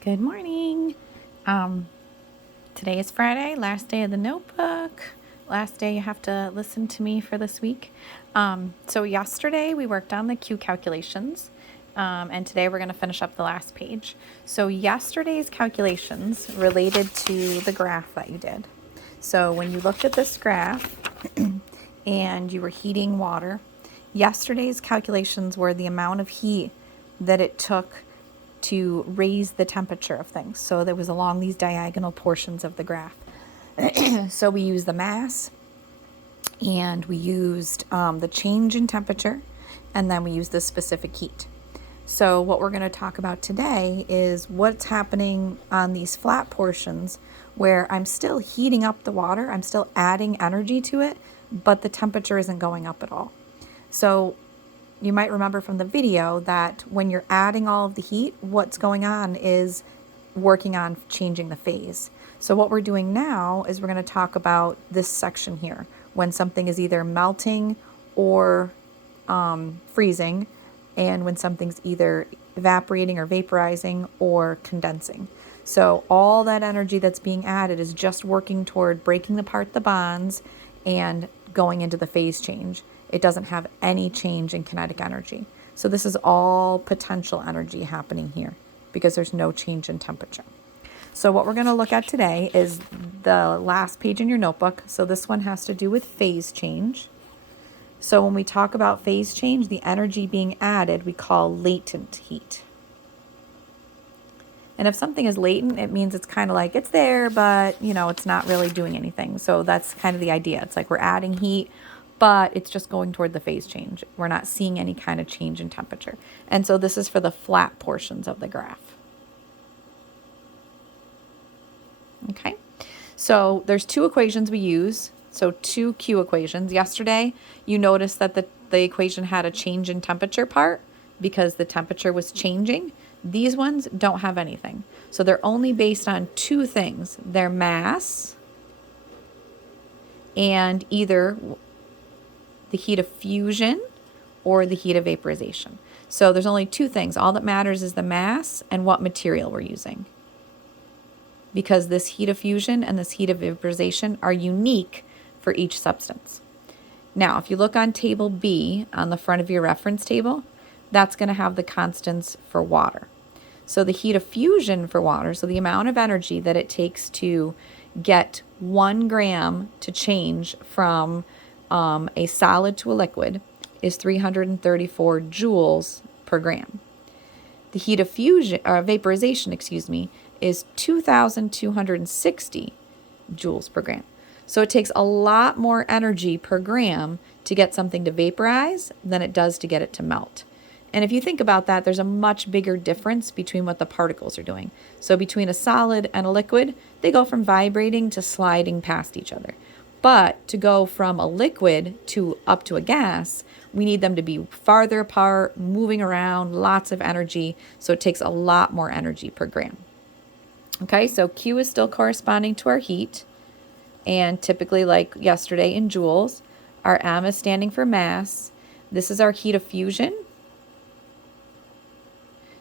Good morning. Um, Today is Friday, last day of the notebook. Last day you have to listen to me for this week. So yesterday we worked on the Q calculations, and today we're going to finish up the last page. So yesterday's calculations related to the graph that you did. So when you looked at this graph and you were heating water, yesterday's calculations were the amount of heat that it took to raise the temperature of things. So that was along these diagonal portions of the graph. So we used the mass, and we used the change in temperature, and then we used the specific heat. So what we're going to talk about today is what's happening on these flat portions where I'm still heating up the water, I'm still adding energy to it, but the temperature isn't going up at all. So you might remember from the video that when you're adding all of the heat, what's going on is working on changing the phase. So what we're doing now is we're going to talk about this section here, when something is either melting or freezing, and when something's either evaporating or vaporizing or condensing. So all that energy that's being added is just working toward breaking apart the bonds and going into the phase change. It doesn't have any change in kinetic energy. So this is all potential energy happening here because there's no change in temperature. So what we're going to look at today is the last page in your notebook. So this one has to do with phase change. So when we talk about phase change, the energy being added we call latent heat. And if something is latent, it means it's kind of like it's there, but it's not really doing anything. So that's kind of the idea. It's like we're adding heat, but it's just going toward the phase change. We're not seeing any kind of change in temperature. And so this is for the flat portions of the graph. Okay, so there's two equations we use. So two Q equations. Yesterday, you noticed that the equation had a change in temperature part because the temperature was changing. These ones don't have anything. So they're only based on two things: their mass and either the heat of fusion or the heat of vaporization. So there's only two things. All that matters is the mass and what material we're using, because this heat of fusion and this heat of vaporization are unique for each substance. Now, if you look on table B on the front of your reference table, that's going to have the constants for water. So the heat of fusion for water, so the amount of energy that it takes to get 1 gram to change from a solid to a liquid, is 334 joules per gram. The heat of fusion, or vaporization, is 2,260 joules per gram. So it takes a lot more energy per gram to get something to vaporize than it does to get it to melt. And if you think about that, there's a much bigger difference between what the particles are doing. So between a solid and a liquid, they go from vibrating to sliding past each other. But to go from a liquid to up to a gas, we need them to be farther apart, moving around, lots of energy. So it takes a lot more energy per gram. Okay, so Q is still corresponding to our heat. And typically, like yesterday in joules, our M is standing for mass. This is our heat of fusion.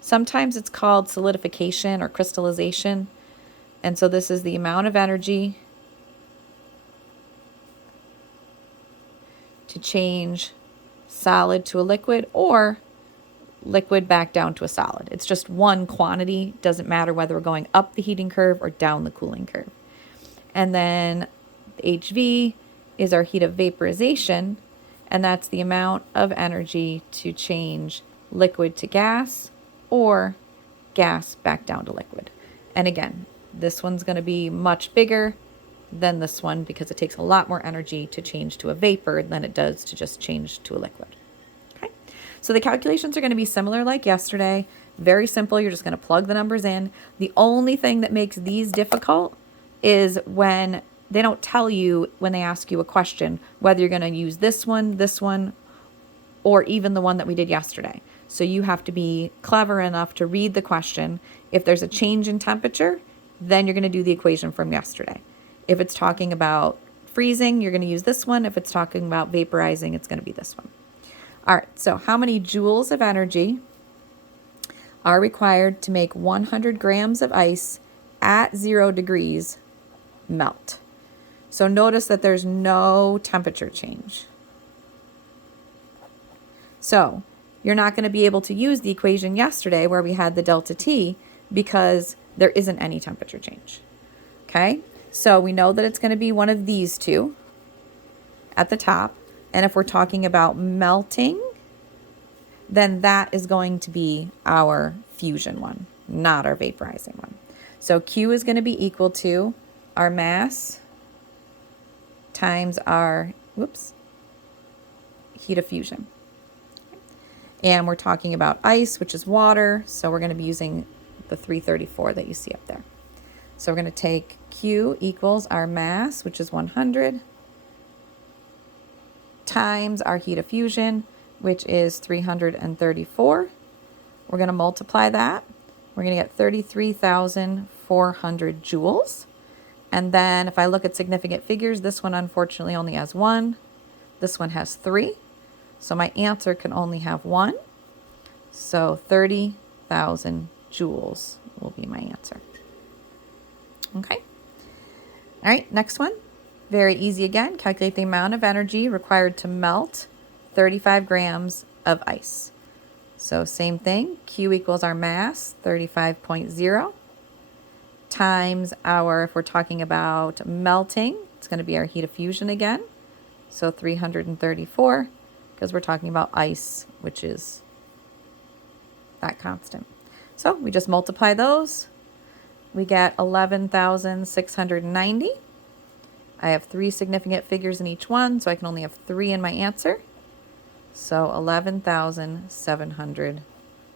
Sometimes it's called solidification or crystallization. And so this is the amount of energy to change solid to a liquid or liquid back down to a solid. It's just one quantity. Doesn't matter whether we're going up the heating curve or down the cooling curve. And then HV is our heat of vaporization, and that's the amount of energy to change liquid to gas or gas back down to liquid. And again, this one's going to be much bigger than this one because it takes a lot more energy to change to a vapor than it does to just change to a liquid. Okay, so the calculations are going to be similar like yesterday. Very simple. You're just going to plug the numbers in. The only thing that makes these difficult is when they don't tell you, when they ask you a question, whether you're going to use this one, or even the one that we did yesterday. So you have to be clever enough to read the question. If there's a change in temperature, then you're going to do the equation from yesterday. If it's talking about freezing, you're going to use this one. If it's talking about vaporizing, it's going to be this one. All right, so how many joules of energy are required to make 100 grams of ice at 0 degrees melt. So notice that there's no temperature change. So you're not going to be able to use the equation yesterday where we had the delta T because there isn't any temperature change. Okay, so we know that it's going to be one of these two at the top. And if we're talking about melting, then that is going to be our fusion one, not our vaporizing one. So Q is going to be equal to our mass times our, heat of fusion. And we're talking about ice, which is water. So we're going to be using the 334 that you see up there. So we're going to take Q equals our mass, which is 100, times our heat of fusion, which is 334. We're going to multiply that. We're going to get 33,400 joules. And then if I look at significant figures, this one unfortunately only has 1. This one has 3. So my answer can only have 1. So 30,000 joules will be my answer. Okay. All right, next one. Very easy again. Calculate the amount of energy required to melt 35 grams of ice. So same thing. Q equals our mass, 35.0, times our, if we're talking about melting, it's going to be our heat of fusion again. So 334, because we're talking about ice, which is that constant. So we just multiply those. We get 11,690. I have 3 significant figures in each one, so I can only have 3 in my answer. So 11,700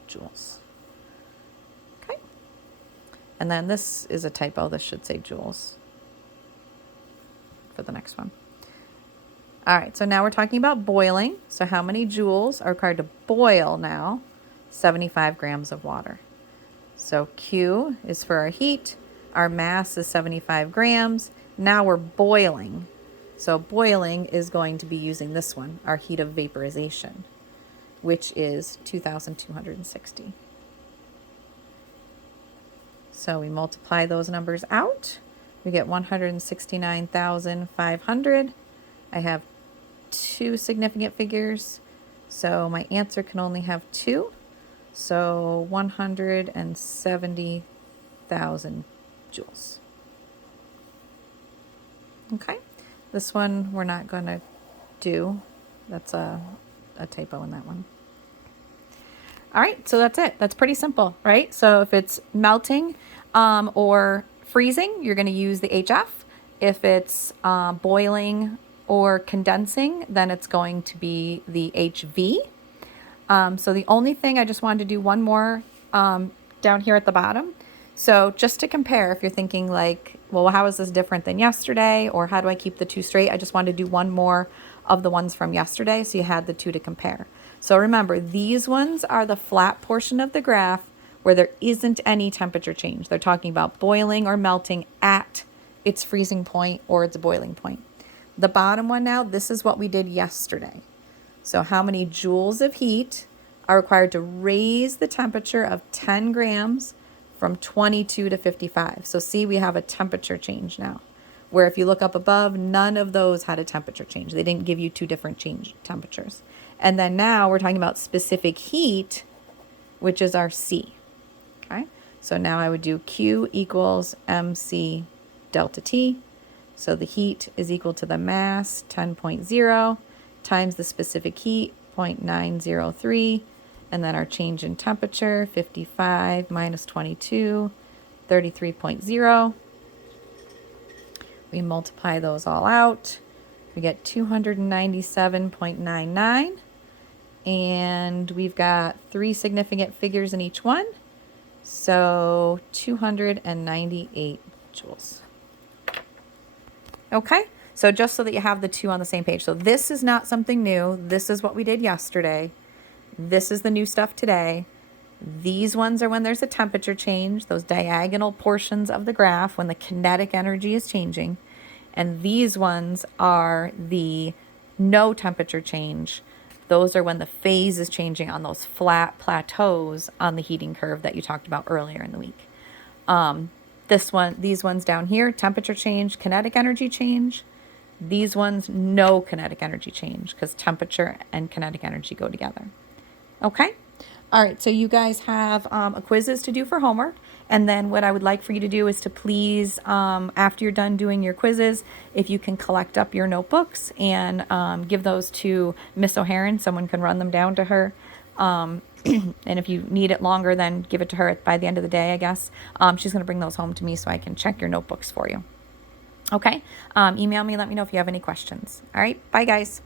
joules. Okay. And then this is a typo. This should say joules for the next one. All right, so now we're talking about boiling. So how many joules are required to boil now 75 grams of water? So Q is for our heat. Our mass is 75 grams. Now we're boiling. So boiling is going to be using this one, our heat of vaporization, which is 2,260. So we multiply those numbers out. We get 169,500. I have 2 significant figures, so my answer can only have 2. So 170,000 joules. Okay, this one we're not going to do. That's a typo in that one. All right, so that's it. That's pretty simple, right? So if it's melting or freezing, you're going to use the HF. If it's boiling or condensing, then it's going to be the HV. So the only thing, I just wanted to do one more down here at the bottom. So just to compare, if you're thinking like, well, how is this different than yesterday? Or how do I keep the 2 straight? I just wanted to do one more of the ones from yesterday, so you had the 2 to compare. So remember, these ones are the flat portion of the graph where there isn't any temperature change. They're talking about boiling or melting at its freezing point or its boiling point. The bottom one now, this is what we did yesterday. So how many joules of heat are required to raise the temperature of 10 grams from 22 to 55. So see, we have a temperature change now, where if you look up above, none of those had a temperature change. They didn't give you 2 different change temperatures. And then now we're talking about specific heat, which is our C. Okay, so now I would do Q equals MC delta T. So the heat is equal to the mass, 10.0, times the specific heat, 0.903, and then our change in temperature, 55 minus 22, 33.0. We multiply those all out. We get 297.99. And we've got 3 significant figures in each one. So 298 joules. Okay, so just so that you have the 2 on the same page. So this is not something new. This is what we did yesterday. This is the new stuff today. These ones are when there's a temperature change, those diagonal portions of the graph when the kinetic energy is changing. And these ones are the no temperature change those are when the phase is changing on those flat plateaus on the heating curve that you talked about earlier in the week. These ones down here, temperature change, kinetic energy change. These ones, no kinetic energy change, because temperature and kinetic energy go together. Okay? All right, so you guys have a quizzes to do for homework. And then what I would like for you to do is to please, after you're done doing your quizzes, if you can collect up your notebooks and give those to Miss O'Haron. Someone can run them down to her. And if you need it longer, then give it to her by the end of the day, I guess. She's going to bring those home to me so I can check your notebooks for you. Okay? Email me, let me know if you have any questions. All right? Bye, guys.